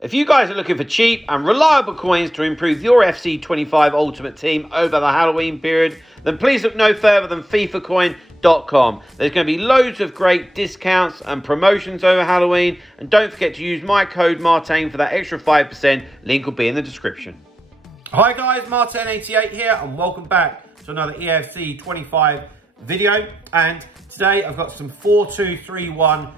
If you guys are looking for cheap and reliable coins to improve your FC25 Ultimate Team over the Halloween period, then please look no further than FIFAcoin.com. There's going to be loads of great discounts and promotions over Halloween, and don't forget to use my code Martin for that extra 5%. Link will be in the description. Hi guys, Martin88 here, and welcome back to another EFC 25 video. And today I've got some 4-2-3-1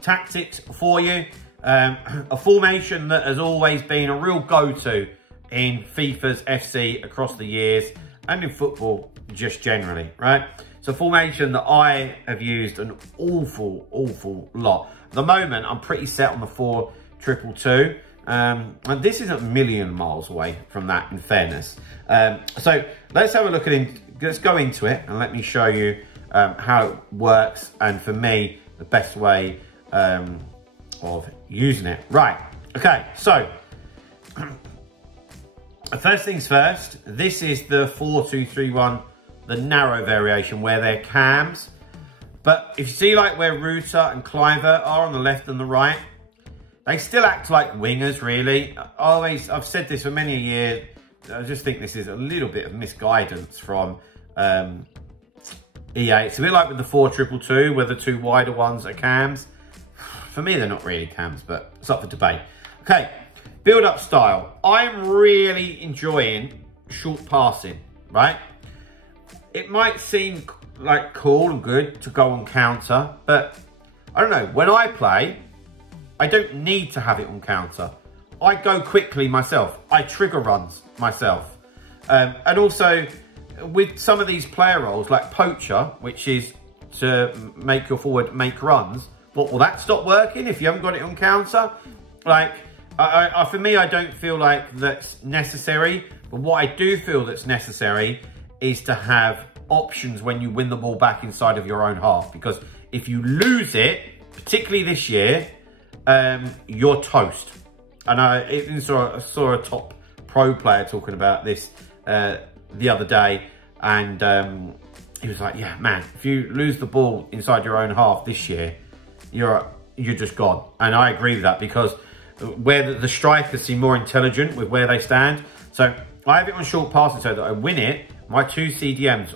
tactics for you. A formation that has always been a real go-to in FIFA's FC across the years and in football just generally, right? It's a formation that I have used an awful lot. At the moment, I'm pretty set on the 4-2-2-2. And this isn't a million miles away from that, in fairness. So let's have a look at it. Let's go into it and let me show you how it works, and for me, the best way of using it. Right, okay, so first things first, this is the 4-2-3-1, the narrow variation where they're cams. But if you see like where Ruta and Cliver are on the left and the right, they still act like wingers, really. I've said this for many a year. I just think this is a little bit of misguidance from EA. It's a bit like with the 4-2-2-2, where the two wider ones are cams. For me, they're not really cams, but it's up for debate. Okay, build-up style. I'm really enjoying short passing, right? It might seem like cool and good to go on counter, but I don't know. When I play, I don't need to have it on counter. I go quickly myself. I trigger runs myself. And also, with some of these player roles, like poacher, which is to make your forward make runs, but will that stop working if you haven't got it on counter? Like, for me, I don't feel like that's necessary. But what I do feel that's necessary is to have options when you win the ball back inside of your own half. Because if you lose it, particularly this year, you're toast. And I even saw a top pro player talking about this the other day. And he was like, yeah, man, if you lose the ball inside your own half this year, you're just gone. And I agree with that, because where the strikers seem more intelligent with where they stand. So I have it on short passing so that I win it. My two CDMs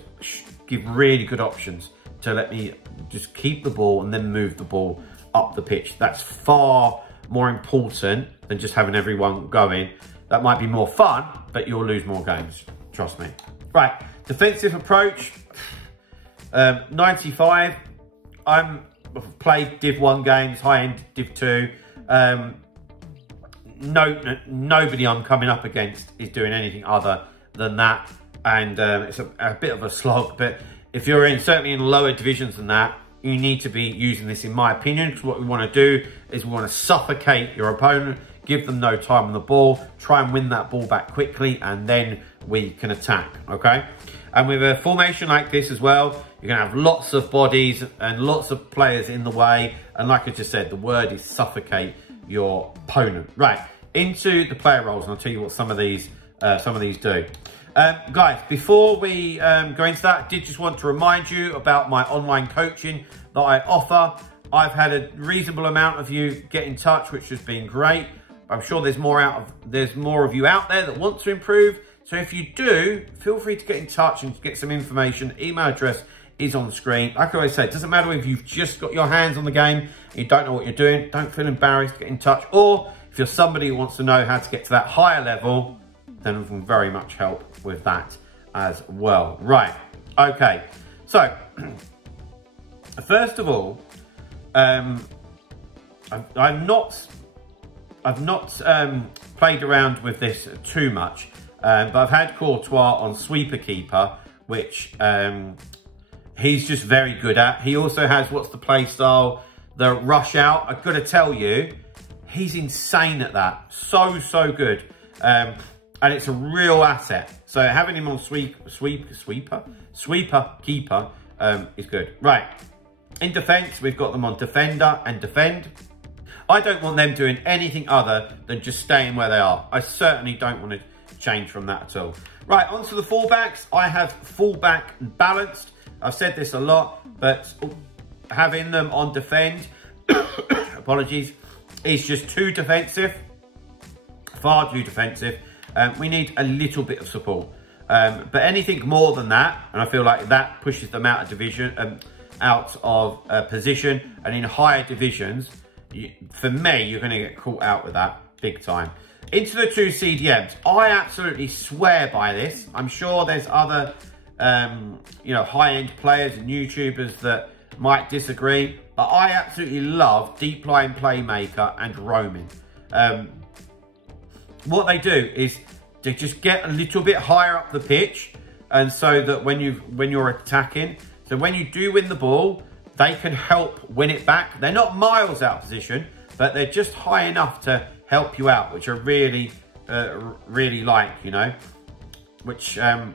give really good options to let me just keep the ball and then move the ball up the pitch. That's far more important than just having everyone going. That might be more fun, but you'll lose more games. Trust me. Right, defensive approach. 95. I've played Div 1 games, high-end Div 2. Nobody I'm coming up against is doing anything other than that. And it's a bit of a slog. But if you're certainly in lower divisions than that, you need to be using this, in my opinion, because what we want to do is we want to suffocate your opponent, give them no time on the ball, try and win that ball back quickly, and then we can attack, okay? And with a formation like this as well, you're going to have lots of bodies and lots of players in the way. And like I just said, the word is suffocate your opponent. Right, into the player roles, and I'll tell you what some of these do. Guys, before we go into that, I did just want to remind you about my online coaching that I offer. I've had a reasonable amount of you get in touch, which has been great. I'm sure there's more of you out there that want to improve. So if you do, feel free to get in touch and get some information. Email address is on the screen. Like I always say, it doesn't matter if you've just got your hands on the game and you don't know what you're doing. Don't feel embarrassed, get in touch. Or if you're somebody who wants to know how to get to that higher level, then we can very much help with that as well. Right, okay. So, first of all, I've not played around with this too much, but I've had Courtois on sweeper keeper, which he's just very good at. He also has, what's the play style? The rush out. I've got to tell you, he's insane at that. So good. And it's a real asset. So having him on sweeper keeper is good. Right. In defence, we've got them on defender and defend. I don't want them doing anything other than just staying where they are. I certainly don't want to change from that at all. Right, onto the fullbacks. I have fullback balanced. I've said this a lot, but having them on defend, apologies, is just too defensive. far too defensive. We need a little bit of support. But anything more than that, and I feel like that pushes them out of division, out of position, and in higher divisions, for me, you're going to get caught out with that big time. Into the 2 CDMs, I absolutely swear by this. I'm sure there's other, you know, high-end players and YouTubers that might disagree, but I absolutely love Deep Line Playmaker and Roaming. What they do is they just get a little bit higher up the pitch, and so that when you're attacking, so when you do win the ball, they can help win it back. They're not miles out of position, but they're just high enough to help you out, which I really, really like, you know. Which I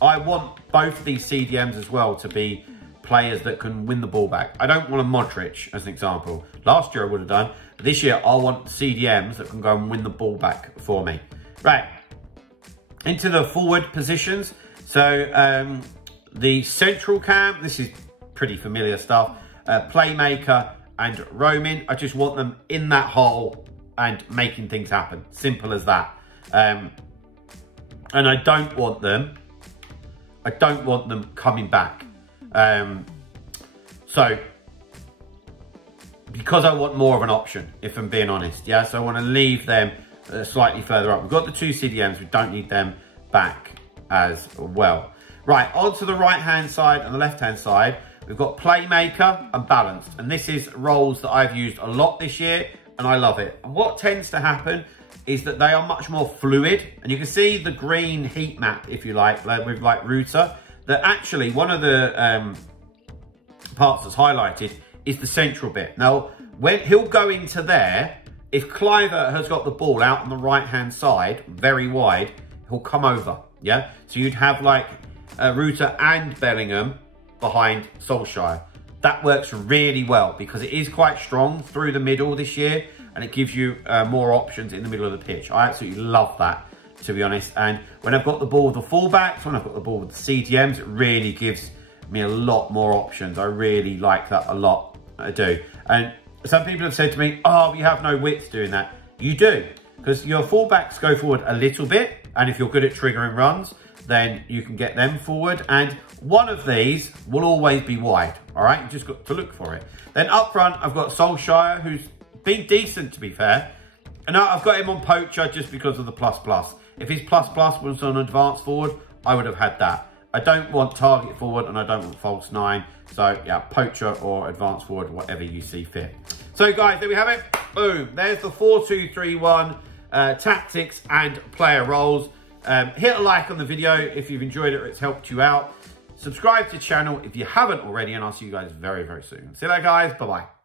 want both of these CDMs as well to be players that can win the ball back. I don't want a Modric as an example. Last year I would have done. But this year I want CDMs that can go and win the ball back for me. Right, into the forward positions. So the central cam, this is pretty familiar stuff. Playmaker and Roaming. I just want them in that hole and making things happen. Simple as that. And I don't want them coming back. So because I want more of an option, if I'm being honest, yeah. So I want to leave them slightly further up. We've got the 2 CDMs. We don't need them back as well. Right, onto the right-hand side and the left-hand side, we've got Playmaker and Balanced. And this is roles that I've used a lot this year, and I love it. And what tends to happen is that they are much more fluid. And you can see the green heat map, if you like with like Router, that actually one of the parts that's highlighted is the central bit. Now, when he'll go into there, if Cliver has got the ball out on the right-hand side, very wide, he'll come over, yeah? So you'd have like Router and Bellingham behind Solskjaer. That works really well because it is quite strong through the middle this year, and it gives you more options in the middle of the pitch. I absolutely love that, to be honest. And when I've got the ball with the fullbacks, when I've got the ball with the CDMs, it really gives me a lot more options. I really like that a lot, I do. And some people have said to me, oh, you have no width doing that. You do, because your fullbacks go forward a little bit, and if you're good at triggering runs, then you can get them forward. And one of these will always be wide, all right? You just got to look for it. Then up front, I've got Solskjaer, who's been decent, to be fair. And I've got him on Poacher just because of the ++. If his ++ was on advanced forward, I would have had that. I don't want target forward and I don't want false 9. So yeah, Poacher or advanced forward, whatever you see fit. So guys, there we have it. Boom. There's the 4-2-3-1 tactics and player roles. Hit a like on the video if you've enjoyed it or it's helped you out. Subscribe to the channel if you haven't already, and I'll see you guys very, very soon. See you later, guys. Bye-bye.